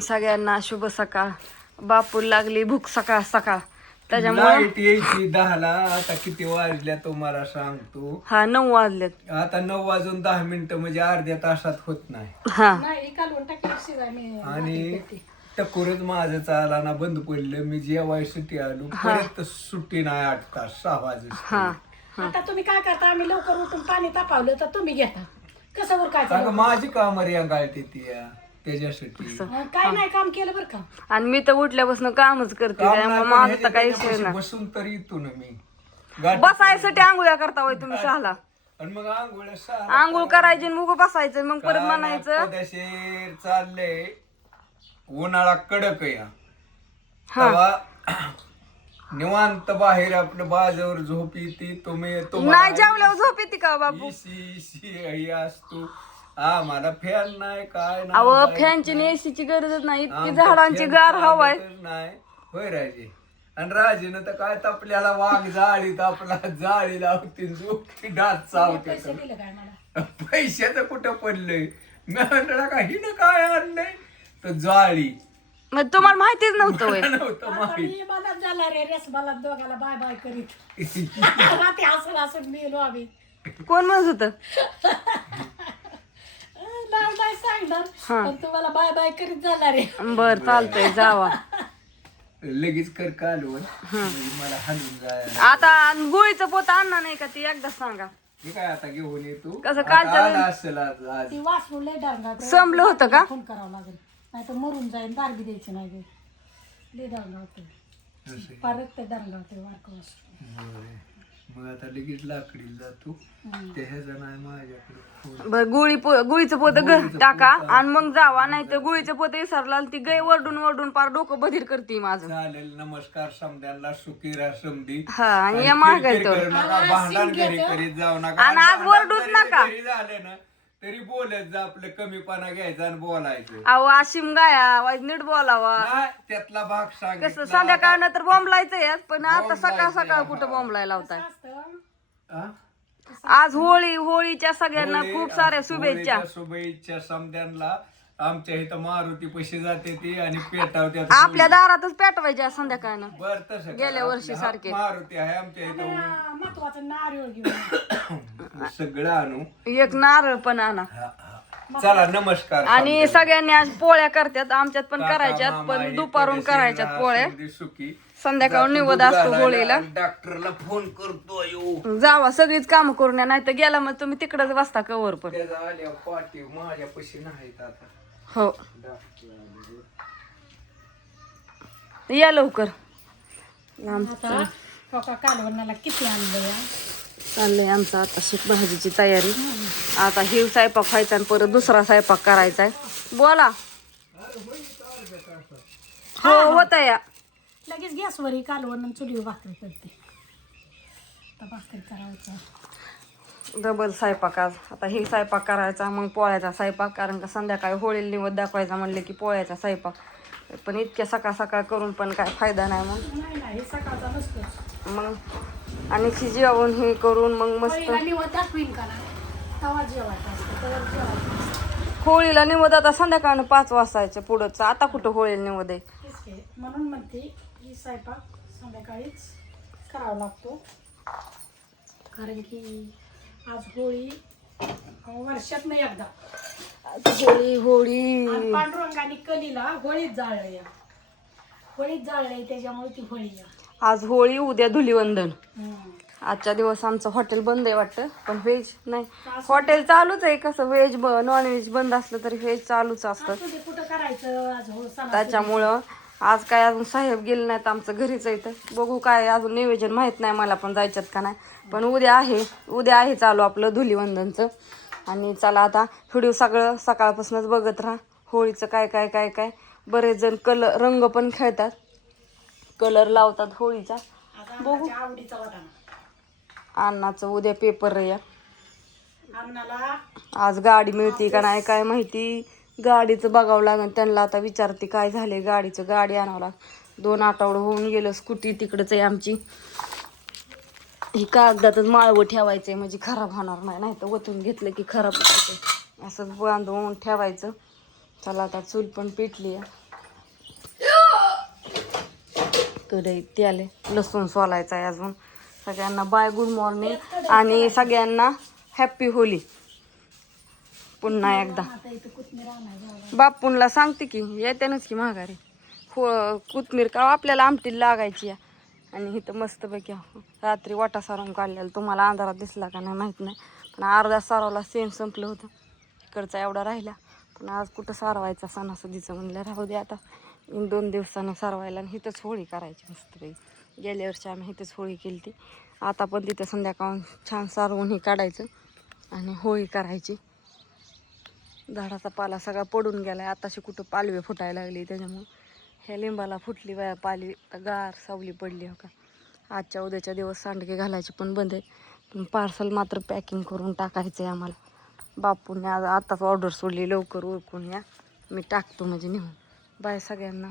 सगळ्यांना शुभ सकाळ. बापूला लागली भूक सकाळ सकाळ, त्याच्यामुळे लाईट यायची 10ला. आता किती वाजल्या तुम्हाला सांगतो. हा 9 वाजलेत. आता 9 वाजून 10 मिनिटं म्हणजे अर्ध्या तासात होत नाही. हा आणि टकोरच माझं चालाना बंद पडलं. मी जेवाय सुट्टी आलो परत सुट्टी नाही 8 तास 6 वाजे. हा आता तुम्ही काय करता? आम्ही लवकर उठून पाणी तापवलं तर तुम्ही घेता. कसं उरकायचं? माझी कामं रेंगाळते ती त्याच्यासाठी. काय नाही काम केलं बरं का. आणि मी तर उठल्यापासून कामच करते, काम त्यामुळे नाही, पण माझं तर ह्याच्या काही त्याच्यापाशी नाही. बसून तरी येतो ना मी. बसायसाठी आंघोळ्या करता होय तुम्ही सहाला? आणि मग आंघोळ्या आंघोळ करायची आणि उगं बसायचं, मग परत म्हणायचं पदशीर चाललंय. उन्हाळा कडक या हा तेव्हा निवांत बाहेर आपलं बाजावर झोप येते. तुम्ही नाही जेवल्यावर झोप येते का बापू? असतो. मला फॅन नाही काय अहो नाही फॅनची एसीची गरजच नाही, इतकी आमच्या झाडांची फॅन गार हवा आहे. चालतच नाही होय राजे. आणि राजेनं तर काय तपल्याला वाघ जाळीत आपला जाळी लावते झोपती डास चावते. पैसे दिले काय मला? पैशाचं कुठं पडलंय? मी म्हटलं काही ना काय आणलंय तर जाळी. मग तुम्हाला माहितीच नव्हतं होय? नव्हतं आता माहित. मी मला झाला रे रेस मला दोघाला बाय बाय करीत. रात्री हसून हसून मेलो आम्ही. कोण म्हणत होतं? नाव नाही सांगणार पण तुम्हाला बाय बाय करीत झाला रे. बर चालतंय जावा. लगेच कर कालवण म्हणजे मला हलून जायला. आता गोळीचं पोत आणणार नाही का ती एकदा सांगा. हे काय आता घेऊन येतो. कसं आता कालच्या आला असेल आज. ती वाचून लय डांगा संपलं होतं का? फोन करावं लागेल नाही तर मरून जाईल. दारबी द्यायची नाही गे. लय डांगा होते असं. परत ते डांगा होते वारक वाचून. होय. मग आता लगेच लाकडी जातो. ते ह्याचा नाही माझ्याकडे फोन. बर गुळीचं पोत टाका आणि मग जावा, नाही तर गुळीचं पोत विसरला ती गाय वरडून वरडून पार डोकं बधीर करते माझं. चालेल. नमस्कार समद्यांना. सुखी राहा समधी. हा आणि या महागाई किरकिर तर करू नका. भांडण घरी करीत जाऊ नका. आणि आज भांडण वरडूच जरी नका. घरी झालं ना तरी बोलत जा. आपलं कमीपणा घ्यायचा आणि बोलायचं. अहो आशिम गाया नीट बोलावा. नाही, त्यातला भाग कसं सांगितला. संध्याकाळनं तर बॉम्बलायचं पण आता बॉम्ब सकाळ लायचंय, सकाळ हा. कुठं बॉम्बलाय लावताय? हा? आज होळीच्या सगळ्यांना खूप साऱ्या शुभेच्छा. होळीच्या शुभेच्छा समद्यांना. आमच्या इथं मारुती पैसे जाते ती आणि पेटावते. आपल्या दारातच पेटवायच्या संध्याकाळनं. बर तसं गेल्या वर्षी आपल्या सारखे. मारुती आहे आमच्या इथं. महत्वाचं नारळ घेऊन सगळं आणू. एक नारळ पण आणा. चला नमस्कार. आणि सगळ्यांनी आज पोळ्या करतात, आमच्यात पण काका, करायच्यात, मामा, पण हे दुपारून पदशीर करायच्यात राहा, पोळ्या. समधी सुखी. संध्याकाळ जातो निवद दूध असतो घालायला होळीला. आणि डॉक्टरला फोन करतो. येऊ जावा सगळीच काम करून या, नाही तर गेला मग तुम्ही तिकडच बसता कवर पण. त्याचा आल्या पाठी माझ्या पैसे नाहीत आता. हो डॉक्टर या लवकर. आता काका कालवणाला किती आणलं या? चाललंय आमचं आता शेत भाजीची तयारी. आता हे स्वयंपाक व्हायचा आणि परत दुसरा स्वयंपाक करायचा आहे. बोला. हो होता या. लगेच गॅसवर कालवण आणि चुलीवर भाकरी करते. आता भाकरी करायचं. डबल स्वयंपाक आज. आता हे स्वयंपाक करायचा मग पोळ्याचा स्वयंपाक, कारण का संध्याकाळी होळीला निवद दाखवायचा म्हणले की पोळ्याचा स्वयंपाक. पण इतक्या सकाळ सकाळ करून पण काय फायदा नाही. मग नाही हे सकाळचा नसतोच. मग आणि जेवण हे करून मग मस्त होळीला निवड दाखवीन का नाही? तवा जेवायचं असतं तवर जेवायचं. होळीला निवद आता संध्याकाळनं 5 वाजतायचं पुढंच. आता कुठं होळीला निवद आहे? तेच की. म्हणून म्हणते ही स्वयंपाक संध्याकाळीच करावा लागतो, कारण की आज होळी वर्षात नाही एकदा. होळी आणि पांडुरंगाने कलीला होळीत जाळलंय. होळीत जाळलंय त्याच्यामुळे ती होळी या. आज होळी, उद्या धुलीवंदन. आजच्या दिवस आमचं हॉटेल बंद आहे वाटतं, पण व्हेज नाही. हॉटेल चालूच आहे. कसं व्हेज नॉन व्हेज बंद असलं तरी व्हेज चालूच असतं. असू दे, कुठं करायचं आज हो सणासुदीचं. त्याच्यामुळं आज काय अजून साहेब गेले नाहीत, आमचं घरीच आहे. तर बघू काय अजून नियोजन माहीत नाही मला पण जायच्यात का नाही. पण उद्या आहे चालू आपलं धुलीवंदनचं. आणि चला आता व्हिडिओ सगळं सकाळपासूनच बघत राहा. होळीचं काय काय काय काय बरेच जण रंग पण खेळतात, कलर लावतात होळीचा. बघू. आवडीचा वाटाणा अण्णाचं उद्या पेपर या. अन्नाला आज गाडी मिळते का नाही काय माहिती. गाडीचं बघावं लागेल त्यांना. आता विचारते काय झाले गाडीचं. गाडी आणावं लागेल. 2 आठवडं होऊन गेलं. स्कूटी तिकडंच आहे आमची. ही कागदातच माळवं ठेवायचंय म्हणजे खराब होणार नाही. नाही तर ओतून घेतलं की खराब होतं. असंच बांधून ठेवायचं. चला आता चूल पण पेटली आहे. कडे ते आले, लसूण सोलायचं आहे अजून. सगळ्यांना बाय गुड मॉर्निंग आणि सगळ्यांना हॅप्पी होली पुन्हा एकदा. आता इथं कोथमीर आणायचं बापूंला सांगते की येत्यानच की माघारी. कोथमीर का आपल्याला आमटीला लागायची या. आणि इथं मस्तपैकी रात्री वाटा सारवून काढलेला, तुम्हाला अंधारात दिसला का नाही माहीत नाही, पण अर्धा सारवला, सेम संपलं होतं. इकडचा एवढा राहिला, पण आज कुठं सारवायचा सणासुदीचं म्हणलं राहू दे आता, 2 दिवसानं सारवायला. आणि इथंच होळी करायची मस्तपैकी. गेल्या वर्षी आम्ही इथंच होळी केली ती. आता पण तिथं संध्याकाळून छान सारवून हे काढायचं आणि होळी करायची. झाडाचा पाला सगळा पडून गेला आहे, आताशी कुठं पालवी फुटायला लागली, त्याच्यामुळं ह्या लिंबाला फुटली बाया पालवी, गार सावली पडली हो का. आजच्या उद्याच्या दिवस सांडगे घालायचे पण बंद आहे, पण पार्सल मात्र पॅकिंग करून टाकायचं आहे आम्हाला. बापूने आज आताच ऑर्डर सोडली, लवकर ओळखून या, मी टाकतो म्हणजे निघून. बाय सगळ्यांना.